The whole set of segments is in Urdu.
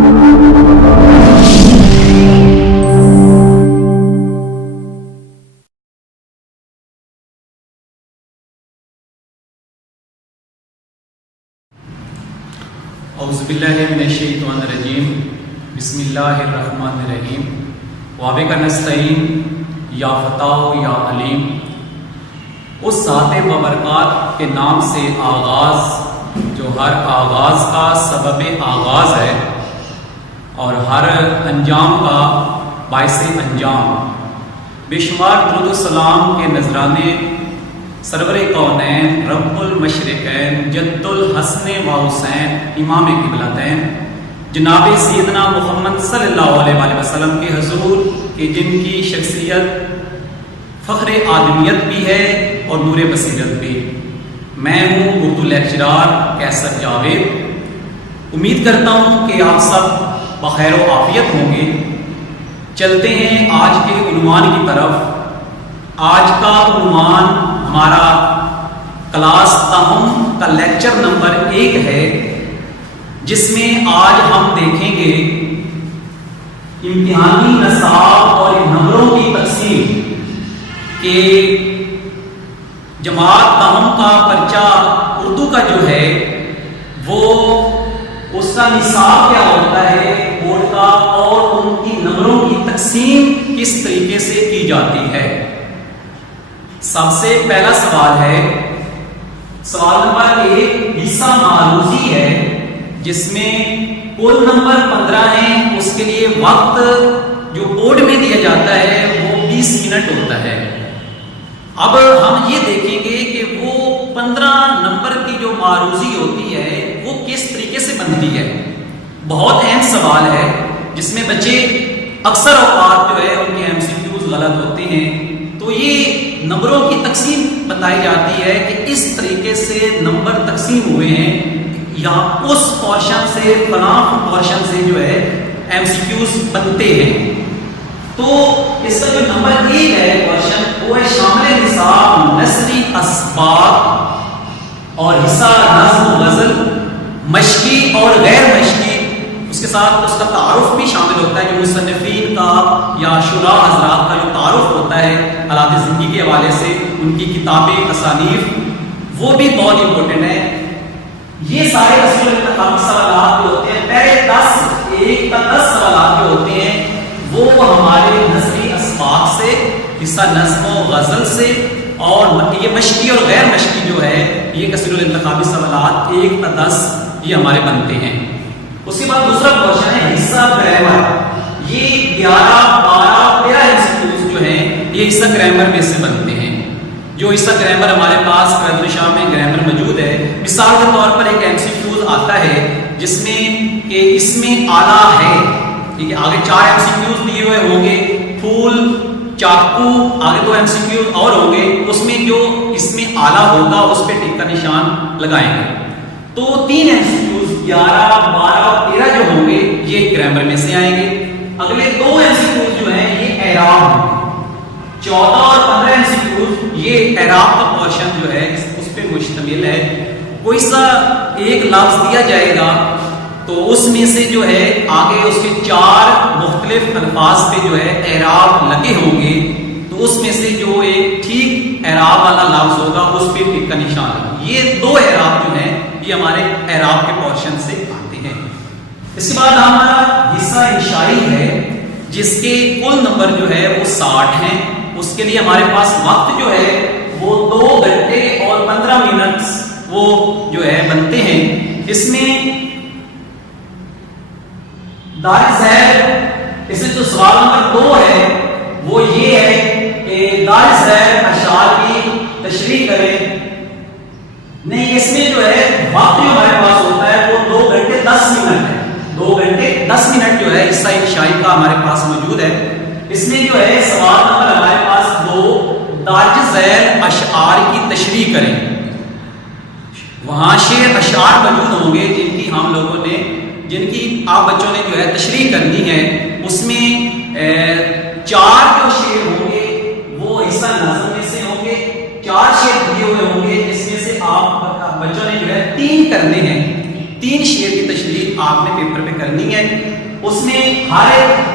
اعوذ باللہ من الشیطان الرجیم بسم اللہ الرحمن الرحیم وابک نستعین یا فتاح یا علیم۔ اس ذات بابرکات کے نام سے آغاز جو ہر آغاز کا سبب آغاز ہے اور ہر انجام کا باعث انجام۔ بے شمار درود و سلام کے نذرانے سرور کونین رب المشرقین جد الحسن و حسین امام قبلتین جناب سیدنا محمد صلی اللہ علیہ وآلہ وسلم کے حضور کہ جن کی شخصیت فخر آدمیت بھی ہے اور نور بصیرت بھی۔ میں ہوں اردو لیکچرار کیسر جاوید۔ امید کرتا ہوں کہ آپ سب بخیر و عافیت ہوں گے۔ چلتے ہیں آج کے عنوان کی طرف۔ آج کا عنوان ہمارا کلاس تاہم کا لیکچر نمبر 1 ہے، جس میں آج ہم دیکھیں گے امتحانی نصاب اور نمبروں کی تقسیم کہ جماعت تاہم کا پرچہ اردو کا جو ہے وہ اس کا نصاب کیا ہوتا ہے بورڈ کا، اور ان کی نمبروں کی تقسیم کس طریقے سے کی جاتی ہے۔ سب سے پہلا سوال ہے، سوال نمبر 1 حصہ معروضی ہے جس میں کل نمبر 15 ہیں۔ اس کے لیے وقت جو بورڈ میں دیا جاتا ہے وہ 20 منٹ ہوتا ہے۔ اب ہم یہ دیکھیں گے کہ وہ 15 نمبر کی جو معروضی ہوتی ہے وہ کس طریقے سے بنتی ہے۔ بہت اہم سوال ہے جس میں بچے اکثر اوقات جو ہے ان کے MCQs غلط ہوتے ہیں۔ تو یہ نمبروں کی تقسیم بتائی جاتی ہے کہ اس طریقے سے نمبر تقسیم ہوئے ہیں، یا اس پورشن سے فلاں پورشن سے جو ہے MCQs بنتے ہیں۔ تو اس کا جو نمبر 1 ہے پورشن وہ ہے شامل نصاب نثری اسباق اور حصہ نظم و غزل مشقی اور غیر مشقی۔ اس کے ساتھ اس کا تعارف بھی شامل ہوتا ہے جو مصنفین کا یا شراح حضرات کا جو تعارف ہوتا ہے حالات زندگی کے حوالے سے، ان کی کتابیں تصانیف، وہ بھی بہت امپورٹنٹ ہے۔ یہ سارے اصول انتخابی سوالات جو ہوتے ہیں، پہلے 1 تا 10 سوالات جو ہوتے ہیں وہ ہمارے نثری اسباق سے، حصہ نظم و غزل سے، اور یہ مشقی اور غیر مشقی جو ہے یہ اصول انتخابی سوالات 1 تا 10 یہ ہمارے بنتے ہیں۔ اس کے بعد دوسرا کوشچن ہے حصہ گرامر۔ یہ 11 12 13 MCQs جو ہیں یہ حصہ گرامر میں سے بنتے ہیں۔ جو حصہ گرامر ہمارے پاس قید نشاں میں گرامر موجود ہے، مثال کے طور پر ایک MCQs آتا ہے جس میں کہ اس میں آلہ ہے، ٹھیک ہے، آگے 4 MCQs دیے ہوئے ہوں گے، پھول، چاقو، آگے 2 MCQs اور ہوں گے، اس میں جو اس میں آلہ ہوگا اس پہ ٹک کا نشان لگائیں گے۔ تو 3 MCQs 11 12 اور 13 جو ہوں گے یہ گرامر میں سے آئیں گے۔ اگلے 2 MCQs جو ہیں یہ اعراب ہوں گے۔ 14 اور 15 MCQs یہ اعراب کا پورشن جو ہے اس پہ مشتمل ہے۔ کوئی سا ایک لفظ دیا جائے گا تو اس میں سے جو ہے آگے اس کے 4 مختلف الفاظ پہ جو ہے اعراب لگے ہوں گے، تو اس میں سے جو ایک ٹھیک اعراب والا لفظ ہوگا اس پہ ٹک کا نشان ہوگا۔ یہ 2 اعراب جو ہیں یہ ہمارے اعراب کے پورشن سے آتے ہیں۔ اس کے بعد ہمارا حصہ انشائی ہے جس کے کل نمبر جو ہے وہ 60 ہیں۔ اس کے لیے ہمارے پاس وقت جو ہے وہ 2 گھنٹے اور 15 منٹ وہ جو ہے بنتے ہیں۔ اس میں دار زیر، اس میں جو سوال نمبر 2 ہے وہ یہ ہے کہ دار زیر اشعار کی تشریح کریں۔ نہیں، اس میں جو ہے وقت جو ہمارے پاس ہوتا ہے وہ 2 گھنٹے 10 منٹ ہے۔ 2 گھنٹے 10 منٹ جو ہے حصہ انشائی کا ہمارے پاس موجود ہے۔ اس میں جو ہے سوال نمبر ہمارے پاس 2 دارج ذیل اشعار کی تشریح کریں۔ وہاں شعر اشعار موجود ہوں گے جن کی آپ بچوں نے جو ہے تشریح کرنی ہے۔ اس میں 4 جو شعر ہوں گے وہ حصہ نظم میں سے ہوں گے، 4 شعر دیے ہوئے ہوں گے، جس میں سے آپ بچوں نے جو ہے 3 کرنے ہیں۔ 3 شعر کی تشریح آپ نے پیپر پہ کرنی ہے. اس میں ہر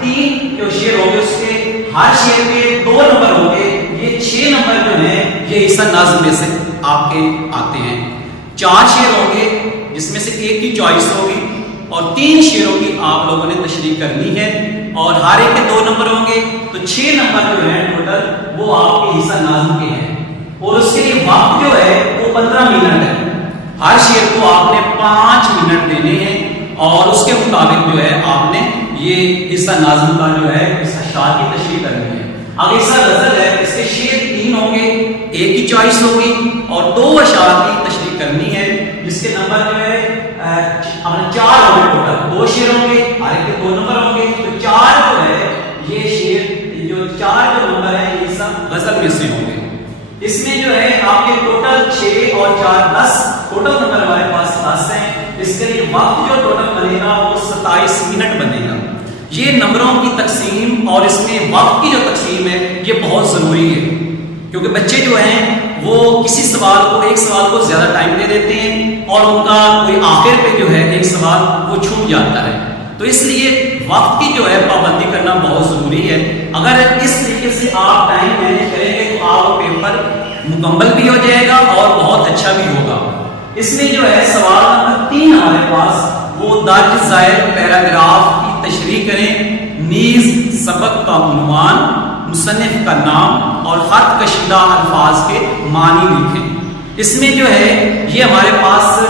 3 جو شیئر ہوں گے اس کے ہر شیئر کے 2 نمبر ہوں گے. یہ 6 نمبر جو ہیں یہ حصہ نظم میں سے آپ کے آتے ہیں. 4 شیئر ہوں گے جس میں سے ایک کی چوائس ہوگی اور 3 شیئروں کی آپ لوگوں نے تشریح کرنی ہے اور ہر ایک کے 2 نمبر ہوں گے تو 6 نمبر جو ہیں ٹوٹل وہ آپ کے حصہ نظم کے ہیں. اور اس کے لیے وقت جو ہے وہ 15 منٹ ہے. ہر شیئر کو آپ نے 5 منٹ دینے ہیں اور اس کے مطابق جو ہے آپ نے یہ حصہ نظم کا جو ہے اس اشعار کی تشریح کرنی ہے. اب حصہ غزل ہے اس کے شیئر 3 ہوں گے, ایک کی چوائس ہوگی اور 2 اشعار کی تشریح کرنی ہے جس کے نمبر جو ہے 4 ہوں گے. ٹوٹل 2 شیئر ہوں گے, ہر ایک کے 2 نمبر ہوں گے تو 4 جو ہے یہ شیئر جو 4 جو نمبر ہے یہ حصہ غزل میں سے ہوں گے. اس میں جو ہے آپ کے ٹوٹل 6 اور 4 10 ٹوٹل نمبر ہمارے پاس 10 ہیں. اس کے لیے وقت جو ٹوٹل بنے گا وہ 27 منٹ بنے گا. یہ نمبروں کی تقسیم اور اس میں وقت کی جو تقسیم ہے یہ بہت ضروری ہے کیونکہ بچے جو ہیں وہ کسی سوال کو ایک سوال کو زیادہ ٹائم دے دیتے ہیں اور ان کا کوئی آخر پہ جو ہے ایک سوال وہ چھوٹ جاتا ہے. تو اس لیے وقت کی جو ہے پابندی کرنا بہت ضروری ہے. اگر اس طریقے سے آپ ٹائم مینج کریں گے تو آپ پیپر مکمل بھی ہو جائے گا اور بہت اچھا بھی ہوگا. اس میں جو ہے سوال نمبر 3 ہمارے پاس وہ درج ذیل پیراگراف کی تشریح کریں. نیز سبق کا عنوان, مصنف کا نام اور خط کشیدہ الفاظ کے معنی لکھیں. اس میں جو ہے یہ ہمارے پاس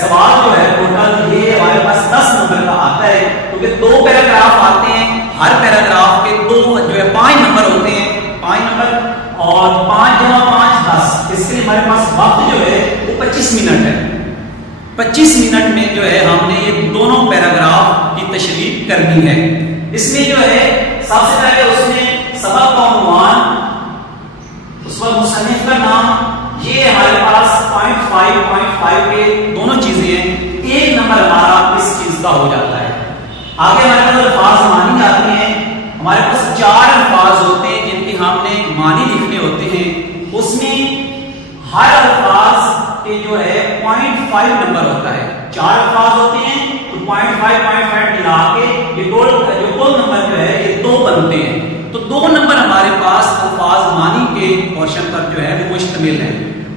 سوال جو ہے ٹوٹل یہ ہمارے پاس 10 نمبر کا آتا ہے کیونکہ 2 پیراگراف آتے ہیں. ہر پیراگراف کے 2 جو ہے 5 نمبر ہوتے ہیں, 5 نمبر اور 5 جمع 5 10. اس کے لیے ہمارے پاس وقت جو ہے وہ 25 منٹ ہے. 25 منٹ میں جو ہے ہم نے یہ دونوں پیراگراف کی تشریح کرنی ہے. اس میں جو ہے سب سے پہلے اس میں سبق کا عنوان, اس پر مصنف کا نام, یہ ہمارے پاس 0.5 کے دونوں چیزیں ہیں. 1 نمبر ہمارا اس چیز کا ہو جاتا ہے. آگے ہمارے پاس الفاظ معنی آتے ہیں. ہمارے پاس 4 الفاظ ہوتے ہیں جن کے ہم نے معنی لکھنے ہوتے ہیں. اس میں ہر الفاظ کے جو ہے 0.5 نمبر ہوتا ہے. 4 الفاظ ہوتے ہیں تو 0.5 ملا کے یہ ٹوٹل نمبر جو ہے یہ 2 بنتے ہیں. تو 2 نمبر ہمارے پاس الفاظ معنی کے پورشن پر جو ہے وہ مشتمل ہے.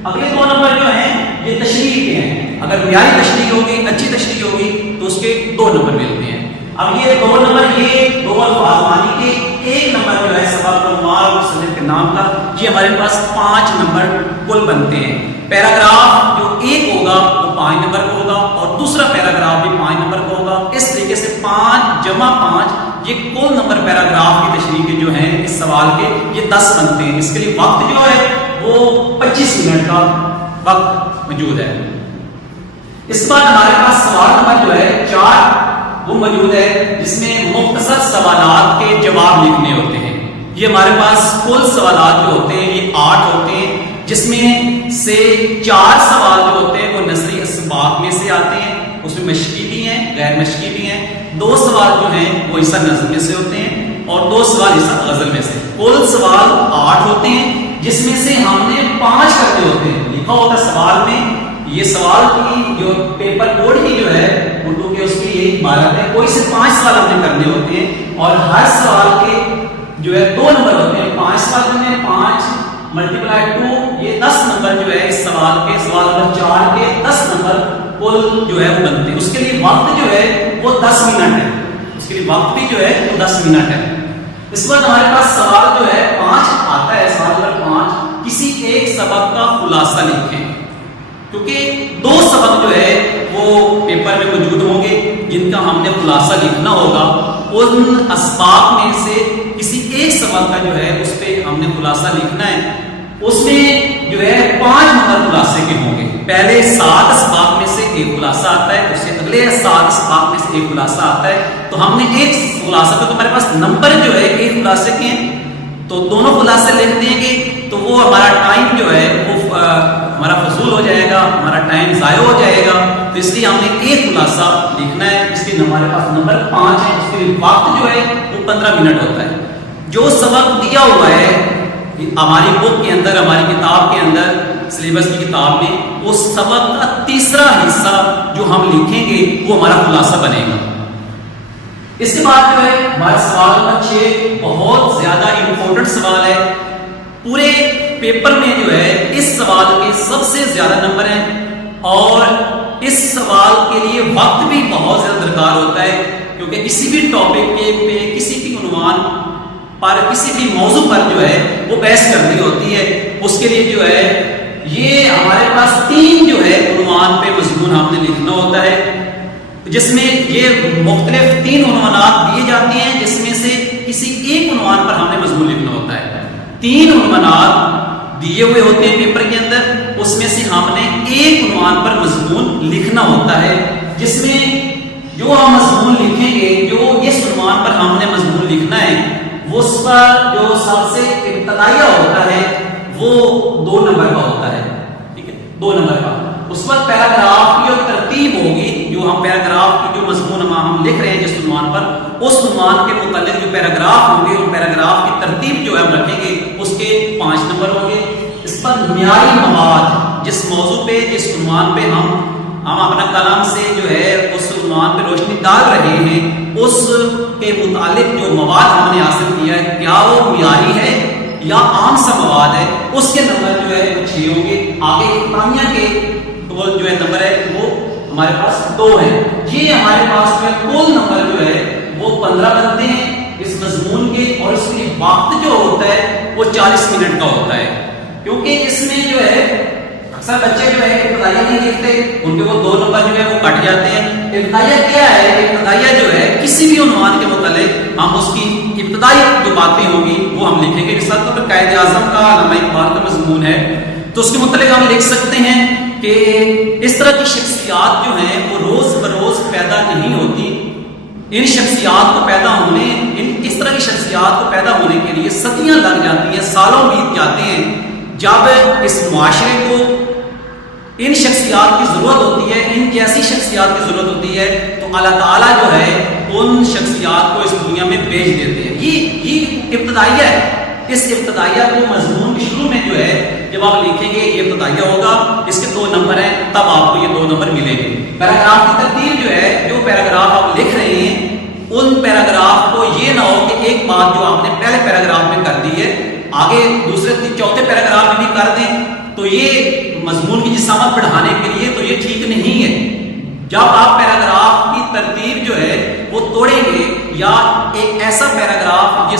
اگلے 2 نمبر جو ہیں یہ تشریح کے ہیں. اگر معیاری تشریح ہوگی, اچھی تشریح ہوگی تو اس کے 2 نمبر ملتے ہیں. اب یہ 2 نمبر, یہ 2 الفاظ معنی کے 1 نمبر جو ہے سبق کا عنوان مصنف کے نام کا, یہ ہمارے پاس 5 نمبر کل بنتے ہیں. پیراگراف جو ایک ہوگا وہ 5 نمبر کا ہوگا اور دوسرا پیراگراف بھی 5 نمبر کا ہوگا. اس طریقے سے 5 جمع 5 یہ کل نمبر پیراگراف کی تشریح کے جو ہیں اس سوال کے یہ 10 بنتے ہیں. اس کے لیے وقت جو ہے وہ 25 منٹ کا وقت موجود ہے. اس کے بعد ہمارے پاس سوال نمبر جو ہے 4 وہ موجود ہے جس میں مختصر سوالات کے جواب لکھنے ہوتے ہیں. یہ ہمارے پاس کل سوالات جو ہوتے ہیں یہ 8 ہوتے ہیں جس میں سے 4 سوال جو ہوتے ہیں وہ نثری اسباق میں سے آتے ہیں. اس میں مشقی بھی ہیں, غیر مشقی بھی ہیں. 2 سوال جو ہیں وہ حصہ نظم میں سے ہوتے ہیں اور 2 سوال حصہ غزل میں سے. کل سوال 8 ہوتے ہیں جس میں سے ہم نے 5 کرنے ہوتے ہیں. لکھا ہوتا ہے سوال میں یہ سوال کی جو پیپر بورڈ کی جو ہے اردو کے اس کی یہی عبارت ہے, کوئی سے 5 سوال ہم نے کرنے ہوتے ہیں اور ہر سوال کے جو ہے 2 نمبر ہوتے ہیں. 5 سوال میں 5 ملٹیپلائی 2 یہ 10 نمبر جو ہے اس سوال کے, سوال نمبر 4 کے 10 نمبر کل جو ہے وہ بنتے ہیں. اس کے لیے وقت جو ہے وہ 10 منٹ ہے. اس کے لیے وقت بھی جو ہے وہ 10 منٹ ہے. اس کے بعد ہمارے پاس سوال جو ہے 5 آتا ہے. سوال نمبر 5 کسی ایک سبق کا خلاصہ لکھیں کیونکہ 2 سبق جو ہے وہ پیپر میں موجود ہوں گے جن کا ہم نے خلاصہ لکھنا ہوگا. ان اسباق میں سے کسی ایک سبق کا جو ہے اس پہ ہم نے خلاصہ لکھنا ہے. اس میں جو ہے 5 نمبر خلاصے کے ہوں گے. پہلے 7 اسباق میں سے ایک خلاصہ آتا ہے, اس سے اگلے 7 اسباق میں سے ایک خلاصہ آتا ہے. تو ہم نے ایک خلاصہ تو ہمارے پاس نمبر جو ہے ایک خلاصے کے ہیں تو دونوں خلاصے لکھ دیں گے تو وہ ہمارا ٹائم جو ہے وہ ہمارا فضول ہو جائے گا, ہمارا ٹائم ضائع ہو جائے گا. تو اس لیے ہم نے ایک خلاصہ لکھنا ہے. اس لیے ہمارے پاس نمبر 5 ہے. اس کے لیے وقت جو ہے وہ 15 منٹ ہوتا ہے. جو سبق دیا ہوا ہے ہماری بک کے اندر, ہماری کتاب کے اندر سلیبس کی کتاب میں اس سبق کا تیسرا حصہ جو ہم لکھیں گے وہ ہمارا خلاصہ بنے گا۔ اس کے بعد جو ہے ہمارا سوال نمبر 6 بہت زیادہ امپورٹنٹ سوال ہے، پورے پیپر میں جو ہے اس سوال کے سب سے زیادہ نمبر ہیں اور اس سوال کے لیے وقت بھی بہت زیادہ درکار ہوتا ہے، کیونکہ کسی بھی ٹاپک پہ کسی بھی عنوان پر کسی بھی موضوع پر جو ہے وہ بحث کرنی ہوتی ہے۔ اس کے لیے جو ہے یہ ہمارے پاس 3 جو ہے عنوان پہ مضمون ہم نے لکھنا ہوتا ہے، جس میں یہ مختلف 3 عنوانات دیے جاتے ہیں، جس میں سے کسی ایک عنوان پر ہم نے مضمون لکھنا ہوتا ہے۔ 3 عنوانات دیے ہوئے ہوتے ہیں پیپر کے اندر، اس میں سے ہم نے ایک عنوان پر مضمون لکھنا ہوتا ہے، جس میں جو ہم مضمون لکھیں گے، جو اس عنوان پر ہم نے مضمون لکھنا ہے، وہ اس پر جو سب سے ابتدائیہ ہوتا ہے وہ 2 نمبر کا ہوتا ہے، ٹھیک ہے، 2 نمبر کا۔ اس پر پیراگراف کی جو ترتیب ہوگی، جو ہم پیراگراف کی جو مضمون ہم لکھ رہے ہیں جس عنوان پر، اس عنوان کے متعلق جو پیراگراف ہوں گے، ان پیراگراف کی ترتیب جو ہے ہم رکھیں گے، اس کے 5 نمبر ہوں گے۔ اس پر معیاری مواد، جس موضوع پہ جس عنوان پہ ہم اپنا کلام سے جو ہے اس عنوان پہ روشنی ڈال رہے ہیں، اس کے متعلق جو مواد ہم نے حاصل کیا ہے، کیا وہ معیاری ہے یا عام سا مواد ہے، اس کے نمبر جو ہے وہ 6 ہوں گے۔ آگے اقدامیہ کے جو ہے نمبر ہے وہ ہمارے پاس 2 ہے۔ یہ ہمارے پاس میں کل نمبر جو ہے وہ 15 بنتے ہیں اس مضمون کے، اور اس کے وقت جو ہوتا ہے وہ 40 منٹ کا ہوتا ہے، کیونکہ اس میں جو ہے اکثر بچے جو ہے ابتدائیہ نہیں لکھتے، ان کے وہ 2 نمبر جو ہے وہ کٹ جاتے ہیں۔ ابتدائیہ کیا ہے؟ ابتدائیہ جو ہے کسی بھی عنوان کے متعلق ہم اس کی ابتدائی جو باتیں ہوں گی وہ ہم لکھیں گے۔ مثال کے طور پر قائد اعظم کا علامہ اقبال کا مضمون ہے، تو اس کے متعلق ہم لکھ سکتے ہیں کہ اس طرح کی شخصیات جو ہیں وہ روز بروز پیدا نہیں ہوتی، ان شخصیات کو پیدا ہونے، اس طرح کی شخصیات کو پیدا ہونے کے لیے صدیاں لگ جاتی ہیں، سالوں بیت جاتے ہیں۔ جب اس معاشرے کو ان شخصیات کی ضرورت ہوتی ہے، ان جیسی شخصیات کی ضرورت ہوتی ہے، تو اللہ تعالیٰ جو ہے ان شخصیات کو اس دنیا میں بھیج دیتے ہیں۔ یہ ابتدائیہ ہے۔ اس ابتدائیہ کو مضمون کے شروع میں جو ہے جب آپ لکھیں گے یہ ابتدائیہ ہوگا، اس کے 2 نمبر ہیں، تب آپ کو یہ 2 نمبر ملیں گے۔ پیراگراف کی ترتیب جو ہے، جو پیراگراف آپ لکھ رہے ہیں ان پیراگراف کو یہ نہ ہو کہ ایک بات جو آپ نے پہلے پیراگراف میں کر دی ہے آگے دوسرے چوتھے پیراگراف میں بھی کر دیں، تو یہ مضمون کی جسامت بڑھانے کے لیے تو یہ ٹھیک نہیں ہے۔ جب آپ پیراگراف کی ترتیب جو ہے وہ توڑیں گے، یا ایک ایسا پیراگراف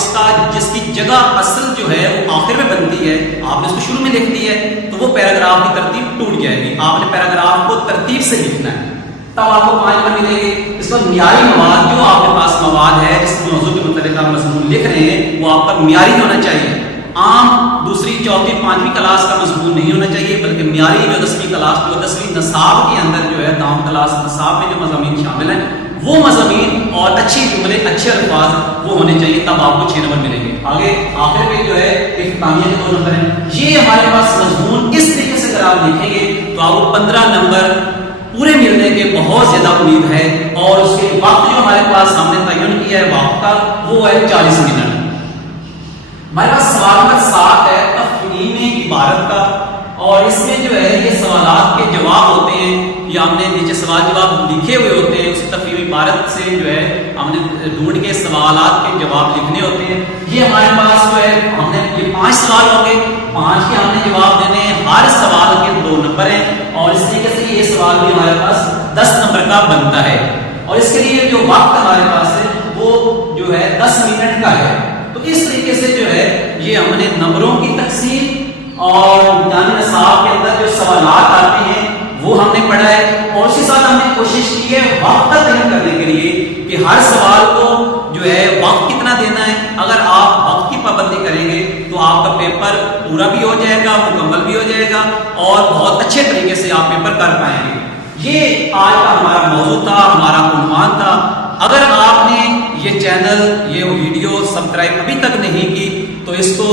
جس کی جگہ اصل جو ہے وہ آخر میں بنتی ہے، آپ نے اس کو شروع میں لکھ دی ہے، تو وہ پیراگراف کی ترتیب ٹوٹ جائے گی۔ آپ نے پیراگراف کو ترتیب سے لکھنا ہے، تب آپ کو 5 نمبر ملیں گے۔ اس پر معیاری مواد، جو آپ کے پاس مواد ہے جس موضوع کے متعلق آپ مضمون لکھ رہے ہیں، وہ آپ کا معیاری ہونا چاہیے۔ عام دوسری، چوتھی، 5ویں کلاس کا مضمون نہیں ہونا چاہیے، بلکہ معیاری جو 10ویں کلاس، جو 10ویں نصاب کے اندر جو ہے، دام کلاس نصاب میں جو مضامین شامل ہیں وہ مضامین اور اچھی جملے، اچھے الفاظ وہ ہونے چاہیے، تب آپ کو 6 نمبر ملیں گے۔ آگے آخر میں جو ہے اختتامیہ کے 2 نمبر ہیں۔ یہ ہمارے پاس مضمون اس طریقے سے اگر آپ لکھیں گے تو آپ کو 15 نمبر پورے ملنے کے بہت زیادہ امید ہے، اور اس کے وقت جو ہمارے پاس ہم نے تعین کیا ہے وقت کا، وہ ہے 40 منٹ۔ ہمارے پاس سوال نمبر 7 ہے تفہیم عبارت کا، اور اس میں جو ہے یہ سوالات کے جواب ہوتے ہیں، یا ہم نے نیچے سوال جواب لکھے ہوئے ہوتے ہیں، اس تفہیم عبارت سے جو ہے ہم نے ڈھونڈ کے سوالات کے جواب لکھنے ہوتے ہیں۔ یہ ہمارے پاس جو ہے ہم نے یہ 5 سوال ہوں گے، 5 کے ہم نے جواب دینے ہیں، ہر سوال کے 2 نمبر ہیں، اور اس طریقے سے یہ سوال بھی ہمارے پاس 10 نمبر کا بنتا ہے، اور اس کے لیے جو وقت ہمارے پاس ہے وہ جو ہے 10 منٹ کا ہے۔ تو اس طریقے سے جو ہے یہ ہم نے نمبروں کی تقسیم اور یعنی نصاب کے اندر جو سوالات آتے ہیں وہ ہم نے پڑھا ہے، اور اسی ساتھ ہم نے کوشش کی ہے وقت تعین کرنے کے لیے کہ ہر سوال کو جو ہے وقت کتنا دینا ہے۔ اگر آپ وقت کی پابندی کریں گے تو آپ کا پیپر پورا بھی ہو جائے گا، مکمل بھی ہو جائے گا، اور بہت اچھے طریقے سے آپ پیپر کر پائیں گے۔ یہ آج کا ہمارا موضوع تھا، ہمارا عنوان تھا۔ اگر آپ نے یہ چینل، یہ ویڈیو سبسکرائب ابھی تک نہیں کی تو اس کو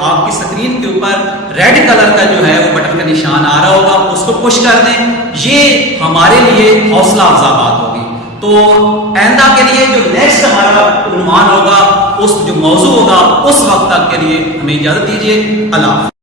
آپ کی اسکرین کے اوپر ریڈ کلر کا جو ہے وہ بٹن کا نشان آ رہا ہوگا، اس کو پش کر دیں۔ یہ ہمارے لیے حوصلہ افزا بات ہوگی۔ تو آئندہ کے لیے جو نیکسٹ ہمارا عنوان ہوگا، اس جو موضوع ہوگا، اس وقت تک کے لیے ہمیں اجازت دیجیے۔ اللہ حافظ۔